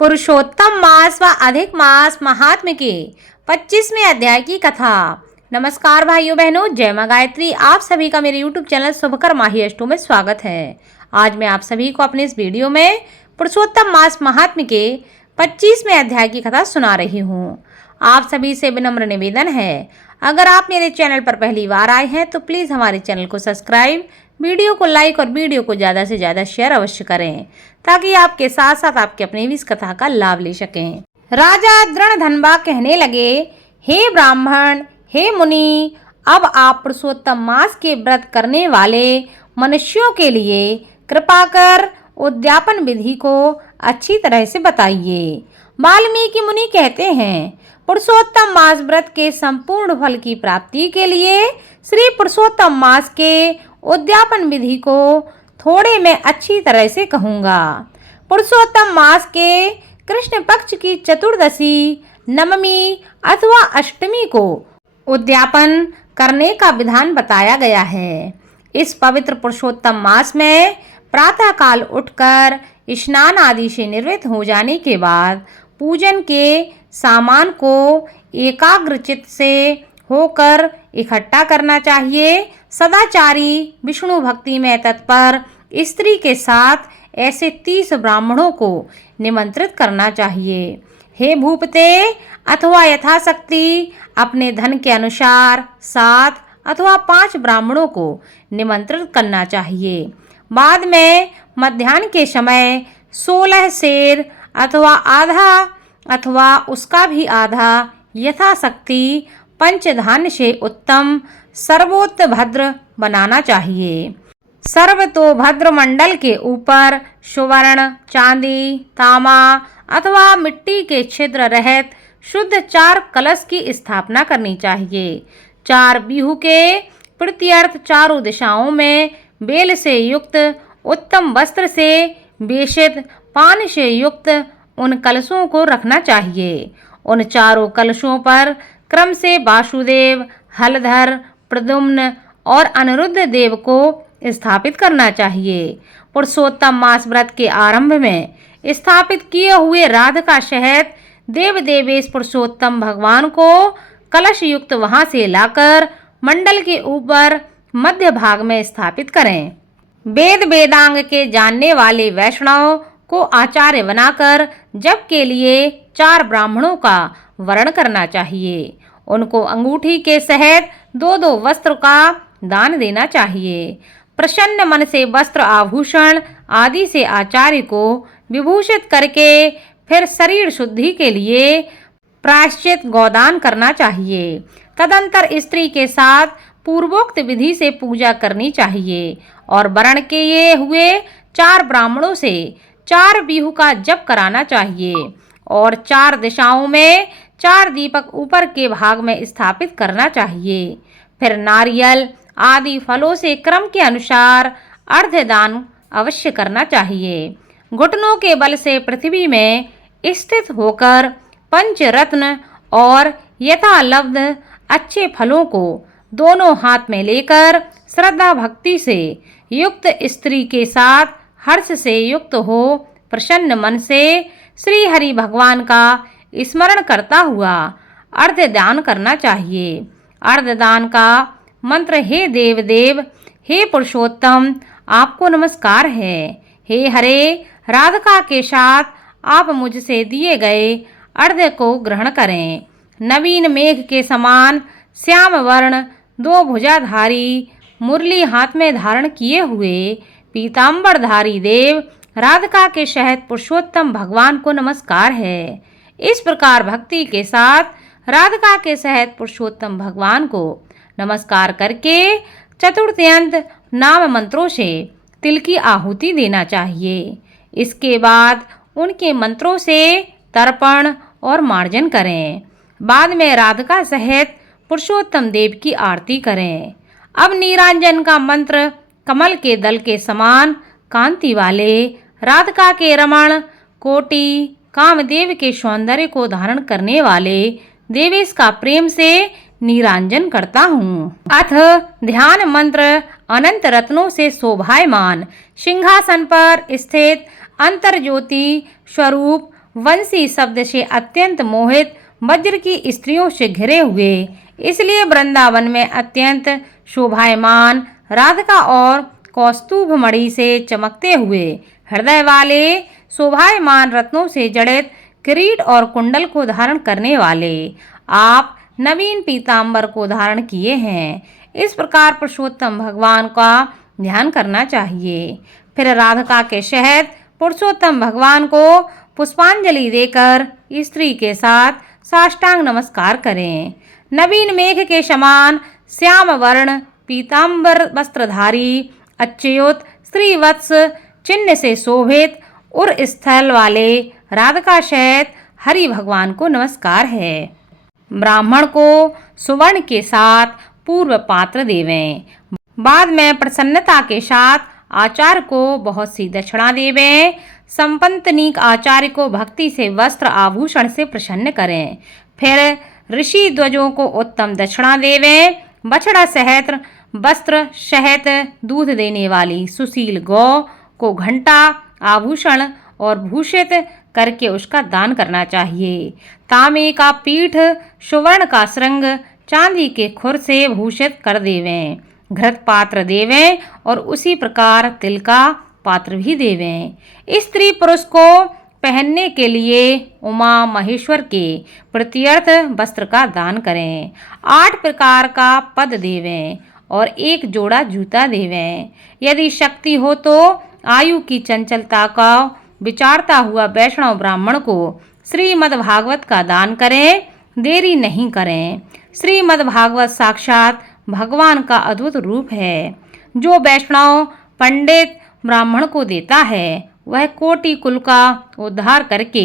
पुरुषोत्तम मास व अधिक मास महात्म्य के 25वें अध्याय की कथा। नमस्कार भाइयों बहनों, जय मां गायत्री। आप सभी का मेरे YouTube चैनल शुभकर माही अष्टो में स्वागत है। आज मैं आप सभी को अपने इस वीडियो में पुरुषोत्तम मास महात्म्य के 25वें अध्याय की कथा सुना रही हूँ। आप सभी से विनम्र निवेदन है, अगर आप मेरे चैनल पर पहली बार आए हैं तो प्लीज़ हमारे चैनल को सब्सक्राइब, वीडियो को लाइक और वीडियो को ज़्यादा से ज़्यादा शेयर अवश्य करें, ताकि आपके साथ साथ आपके अपने भी इस कथा का लाभ ले सकें। राजा दृढ़धनबा कहने लगे, हे ब्राह्मण, हे मुनि, अब आप पुरुषोत्तम मास के व्रत करने वाले मनुष्यों के लिए कृपा कर उद्यापन विधि को अच्छी तरह से बताइए। वाल्मीकि मुनि कहते हैं, पुरुषोत्तम मास व्रत के संपूर्ण फल की प्राप्ति के लिए श्री पुरुषोत्तम मास के उद्यापन विधि को थोड़े मैं अच्छी तरह से कहूँगा। पुरुषोत्तम मास के कृष्ण पक्ष की चतुर्दशी, नवमी अथवा अष्टमी को उद्यापन करने का विधान बताया गया है। इस पवित्र पुरुषोत्तम मास में प्रातः काल उठकर स्नान आदि से निवृत्त हो जाने के बाद पूजन के सामान को एकाग्रचित्त से होकर इकट्ठा करना चाहिए। सदाचारी, विष्णु भक्ति में तत्पर स्त्री के साथ ऐसे 30 ब्राह्मणों को निमंत्रित करना चाहिए। हे भूपते, अथवा यथाशक्ति अपने धन के अनुसार 7 अथवा 5 ब्राह्मणों को निमंत्रित करना चाहिए। बाद में मध्याह्न के समय 16 शेर अथवा आधा अथवा उसका भी आधा यथाशक्ति पंचधान्य से उत्तम सर्वोत्तभद्र बनाना चाहिए। सर्वतोभद्र मंडल के ऊपर सुवर्ण, चांदी, तांबा अथवा मिट्टी के छिद्र रहित शुद्ध 4 कलश की स्थापना करनी चाहिए। 4 बिहू के प्रत्यर्थ चारों दिशाओं में बेल से युक्त उत्तम वस्त्र से बेशित पान से युक्त उन कलशों को रखना चाहिए। उन चारों कलशों पर क्रम से वासुदेव, हलधर, प्रद्युम्न और अनिरुद्ध देव को स्थापित करना चाहिए। पुरुषोत्तम मास व्रत के आरंभ में स्थापित किए हुए राधिका सहित देव देवेश पुरुषोत्तम भगवान को कलश युक्त वहां से लाकर मंडल के ऊपर मध्य भाग में स्थापित करें। वेद वेदांग के जानने वाले वैष्णव को आचार्य बनाकर जप के लिए 4 ब्राह्मणों का वरण करना चाहिए। उनको अंगूठी के सहित 2-2 वस्त्र का दान देना चाहिए। प्रसन्न मन से वस्त्र, आभूषण आदि से आचार्य को विभूषित करके फिर शरीर शुद्धि के लिए प्रायश्चित गोदान करना चाहिए। तदंतर स्त्री के साथ पूर्वोक्त विधि से पूजा करनी चाहिए और वरण किए हुए 4 ब्राह्मणों से 4 बिहू का जप कराना चाहिए और 4 दिशाओं में 4 दीपक ऊपर के भाग में स्थापित करना चाहिए। फिर नारियल आदि फलों से क्रम के अनुसार अर्घ्यदान अवश्य करना चाहिए। घुटनों के बल से पृथ्वी में स्थित होकर पंचरत्न और यथालब्ध अच्छे फलों को दोनों हाथ में लेकर श्रद्धा भक्ति से युक्त स्त्री के साथ हर्ष से युक्त हो प्रसन्न मन से श्री हरि भगवान का स्मरण करता हुआ अर्घ्यदान करना चाहिए। अर्घ्यदान का मंत्र, हे देव देव, हे पुरुषोत्तम, आपको नमस्कार है। हे हरे, राधिका के साथ आप मुझसे दिए गए अर्घ्य को ग्रहण करें। नवीन मेघ के समान श्याम वर्ण 2 भुजाधारी मुरली हाथ में धारण किए हुए पीताम्बरधारी देव राधिका के सहित पुरुषोत्तम भगवान को नमस्कार है। इस प्रकार भक्ति के साथ राधिका के सहित पुरुषोत्तम भगवान को नमस्कार करके चतुर्थ्यंत नाम मंत्रों से तिल की आहुति देना चाहिए। इसके बाद उनके मंत्रों से तर्पण और मार्जन करें। बाद में राधिका सहित पुरुषोत्तम देव की आरती करें। अब नीरांजन का मंत्र कमल के दल के समान कांति वाले राधिका के रमण कोटि कामदेव के सौंदर्य को धारण करने वाले देवेश का प्रेम से नीरांजन करता हूँ। अथ ध्यान मंत्र अनंत रत्नों से शोभायमान सिंहासन पर स्थित अंतर्ज्योति स्वरूप वंशी शब्द से अत्यंत मोहित वज्र की स्त्रियों से घिरे हुए, इसलिए वृंदावन में अत्यंत शोभायमान राधिका और कौस्तुभ मणि से चमकते हुए हृदय वाले, शोभायमान रत्नों से जड़ित किरीट और कुंडल को धारण करने वाले आप नवीन पीतांबर को धारण किए हैं। इस प्रकार पुरुषोत्तम भगवान का ध्यान करना चाहिए। फिर राधिका के सहित पुरुषोत्तम भगवान को पुष्पांजलि देकर स्त्री के साथ साष्टांग नमस्कार करें। नवीन मेघ के समान श्याम वर्ण पीतांबर वस्त्रधारी अच्युत श्रीवत्स चिन्ह से शोभित उर स्थल वाले राधिका सहित हरि भगवान को नमस्कार है। ब्राह्मण को सुवर्ण के साथ पूर्व पात्र देवें। बाद में प्रसन्नता के साथ आचार्य को बहुत सी दक्षिणा देवें। संपत्नीक आचार्य को भक्ति से वस्त्र आभूषण से प्रसन्न करें। फिर ऋषि ध्वजों को उत्तम दक्षिणा देवें। बछड़ा सहित वस्त्र सहित दूध देने वाली सुशील गौ को घंटा आभूषण और भूषित करके उसका दान करना चाहिए। तांबे का पीठ, सुवर्ण का श्रृंग, चांदी के खुर से भूषित कर देवें। घृत पात्र देवें और उसी प्रकार तिल का पात्र भी देवें। स्त्री पुरुष को पहनने के लिए उमा महेश्वर के प्रत्यर्थ वस्त्र का दान करें। 8 प्रकार का पद देवें और 1 जोड़ा जूता देवें। यदि शक्ति हो तो आयु की चंचलता का विचारता हुआ वैष्णव ब्राह्मण को श्रीमद् भागवत का दान करें। देरी नहीं करें। श्रीमद् भागवत साक्षात भगवान का अद्भुत रूप है। जो वैष्णव पंडित ब्राह्मण को देता है वह कोटि कुल का उद्धार करके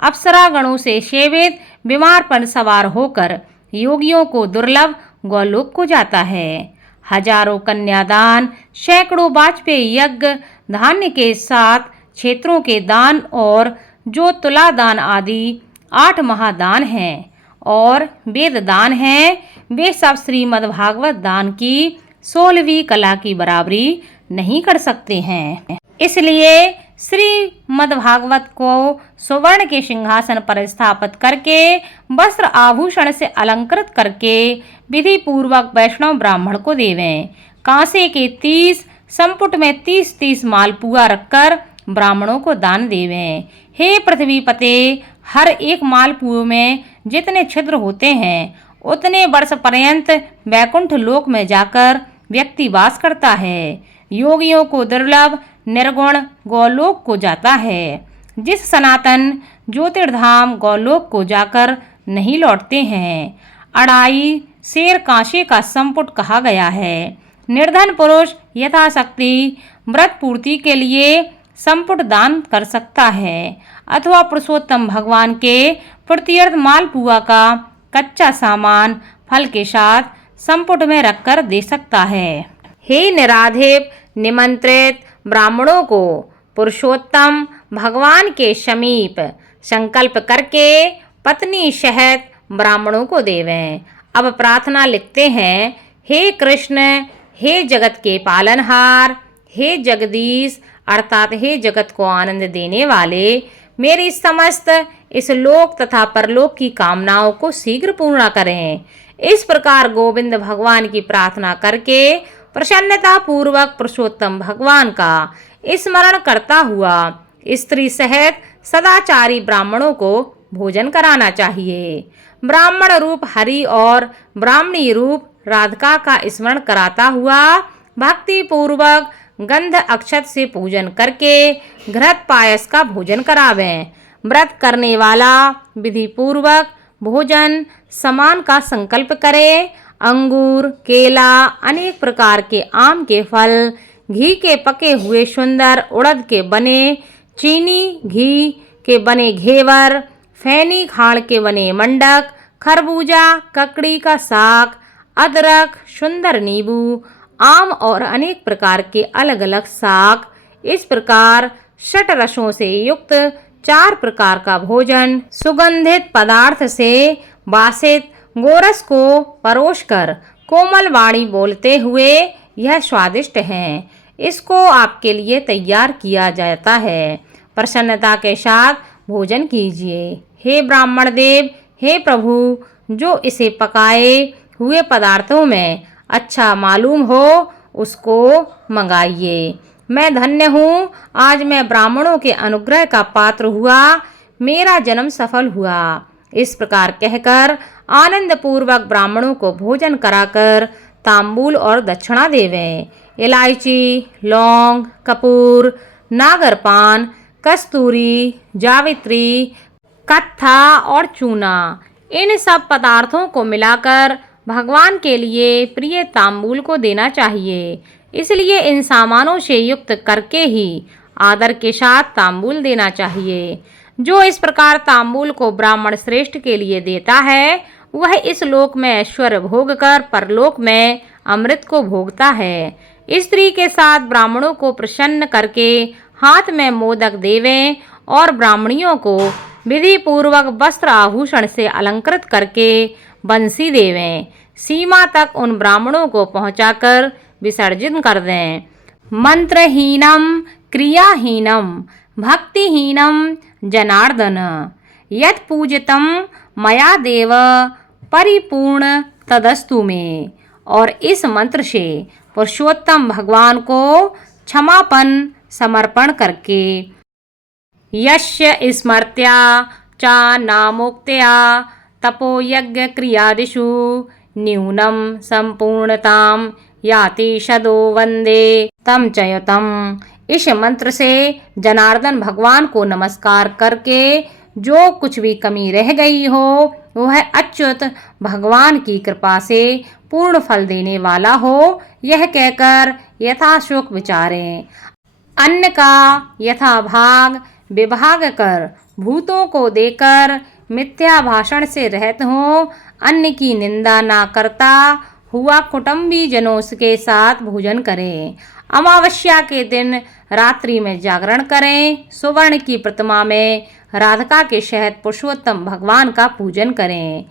अप्सरा गणों से सेवित विमान पर सवार होकर योगियों को दुर्लभ गोलोक को जाता है। हजारों कन्यादान, सैकड़ों वाजपेयी यज्ञ, धान्य के साथ क्षेत्रों के दान और जो तुला दान आदि 8 महादान हैं और वेद दान हैं, वे सब श्रीमद् भागवत दान की 16वीं कला की बराबरी नहीं कर सकते हैं। इसलिए श्रीमद् भागवत को सुवर्ण के सिंहासन पर स्थापित करके वस्त्र आभूषण से अलंकृत करके विधि पूर्वक वैष्णव ब्राह्मण को देवें। कांसे के 30 संपुट में 30-30 मालपुआ रखकर ब्राह्मणों को दान देवें। हे पृथ्वीपते, हर एक मालपुए में जितने छिद्र होते हैं उतने वर्ष पर्यंत वैकुंठ लोक में जाकर व्यक्ति वास करता है। योगियों को दुर्लभ निर्गुण गौलोक को जाता है। जिस सनातन ज्योतिर्धाम गौलोक को जाकर नहीं लौटते हैं। अढ़ाई शेर कांसे का संपुट कहा गया है। निर्धन पुरुष यथाशक्ति व्रत पूर्ति के लिए संपुट दान कर सकता है अथवा पुरुषोत्तम भगवान के प्रत्यर्थ मालपुआ का कच्चा सामान फल के साथ संपुट में रखकर दे सकता है। हे निराधिप निमंत्रित ब्राह्मणों को पुरुषोत्तम भगवान के समीप संकल्प करके पत्नी सहित ब्राह्मणों को देवें। अब प्रार्थना लिखते हैं। हे कृष्ण, हे जगत के पालनहार, हे जगदीश अर्थात हे जगत को आनंद देने वाले, मेरी समस्त इस लोक तथा परलोक की कामनाओं को शीघ्र पूर्ण करें। इस प्रकार गोविंद भगवान की प्रार्थना करके प्रसन्नता पूर्वक पुरुषोत्तम भगवान का स्मरण करता हुआ स्त्री सहित सदाचारी ब्राह्मणों को भोजन कराना चाहिए। ब्राह्मण रूप हरि और ब्राह्मणी रूप राधिका का स्मरण कराता हुआ भक्ति पूर्वक गंध अक्षत से पूजन करके घृत पायस का भोजन करावें। व्रत करने वाला विधि पूर्वक भोजन समान का संकल्प करे। अंगूर, केला, अनेक प्रकार के आम के फल, घी के पके हुए सुंदर उड़द के बने, चीनी घी के बने घेवर, फैनी खाड़ के बने मंडक, खरबूजा, ककड़ी का साग, अदरक, सुंदर नींबू, आम और अनेक प्रकार के अलग अलग साग, इस प्रकार 6 रसों से युक्त 4 प्रकार का भोजन सुगंधित पदार्थ से वासित गोरस को परोसकर कोमल वाणी बोलते हुए यह स्वादिष्ट है, इसको आपके लिए तैयार किया जाता है। प्रसन्नता के साथ भोजन कीजिए। हे ब्राह्मण देव, हे प्रभु, जो इसे पकाए हुए पदार्थों में अच्छा मालूम हो उसको मंगाइए। मैं धन्य हूँ, आज मैं ब्राह्मणों के अनुग्रह का पात्र हुआ, मेरा जन्म सफल हुआ। इस प्रकार कहकर आनंद पूर्वक ब्राह्मणों को भोजन कराकर तांबूल और दक्षिणा देवें। इलायची, लौंग, कपूर, नागरपान, कस्तूरी, जावित्री, कत्था और चूना, इन सब पदार्थों को मिलाकर भगवान के लिए प्रिय तांबूल को देना चाहिए। इसलिए इन सामानों से युक्त करके ही आदर के साथ तांबूल देना चाहिए। जो इस प्रकार तांबूल को ब्राह्मण श्रेष्ठ के लिए देता है वह इस लोक में ऐश्वर्य भोग कर परलोक में अमृत को भोगता है। स्त्री के साथ ब्राह्मणों को प्रसन्न करके हाथ में मोदक देवें और ब्राह्मणियों को विधि पूर्वक वस्त्र आभूषण से अलंकृत करके बंसी देवें। सीमा तक उन ब्राह्मणों को पहुंचाकर विसर्जन कर दें। मंत्रहीनम क्रियाहीनम भक्तिहीनम जनार्दन यत् पूजितम मया देव परिपूर्ण तदस्तु में। और इस मंत्र से पुरुषोत्तम भगवान को क्षमापन समर्पण करके यस्य स्मर्त्या च नामोक्त्या तपोयज्ञ क्रियादिषु न्यूनं संपूर्णतां याति शदो वंदे तम चयुतम। इस मंत्र से जनार्दन भगवान को नमस्कार करके जो कुछ भी कमी रह गई हो वह अच्युत भगवान की कृपा से पूर्ण फल देने वाला हो, यह कहकर यथाशोक विचारें। अन्न का यथा भाग विभाग कर भूतों को देकर मिथ्या भाषण से रहित हो, अन्न की निंदा ना करता हुआ कुटुंबी जनों के साथ भोजन करें। अमावस्या के दिन रात्रि में जागरण करें। सुवर्ण की प्रतिमा में राधिका के सहित पुरुषोत्तम भगवान का पूजन करें।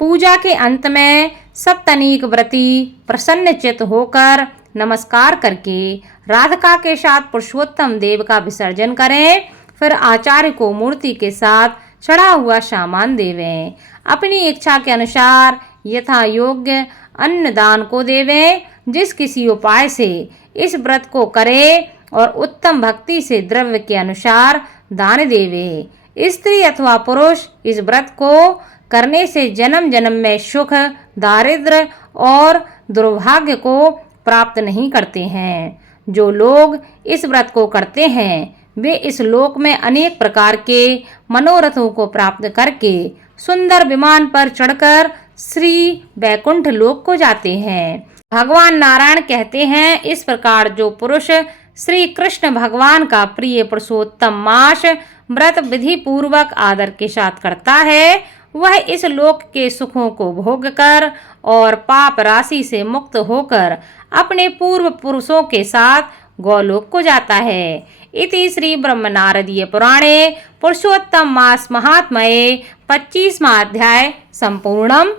पूजा के अंत में सप्तनीक व्रती प्रसन्न चित्त होकर नमस्कार करके राधिका के साथ पुरुषोत्तम देव का विसर्जन करें। फिर आचार्य को मूर्ति के साथ चढ़ा हुआ सामान देवें। अपनी इच्छा के अनुसार यथा योग्य अन्नदान को देवें। जिस किसी उपाय से इस व्रत को करे और उत्तम भक्ति से द्रव्य के अनुसार दान देवे। स्त्री अथवा पुरुष इस व्रत को करने से जन्म जन्म में सुख, दारिद्र्य और दुर्भाग्य को प्राप्त नहीं करते हैं। जो लोग इस व्रत को करते हैं वे इस लोक में अनेक प्रकार के मनोरथों को प्राप्त करके सुंदर विमान पर चढ़कर श्री वैकुंठ लोक को जाते हैं। भगवान नारायण कहते हैं, इस प्रकार जो पुरुष श्री कृष्ण भगवान का प्रिय पुरुषोत्तम मास व्रत विधि पूर्वक आदर के साथ करता है वह इस लोक के सुखों को भोग कर और पाप राशि से मुक्त होकर अपने पूर्व पुरुषों के साथ गौलोक को जाता है। इति श्री ब्रह्म नारदीय पुराणे पुरुषोत्तम मास महात्म्ये 25वां अध्याय संपूर्णम।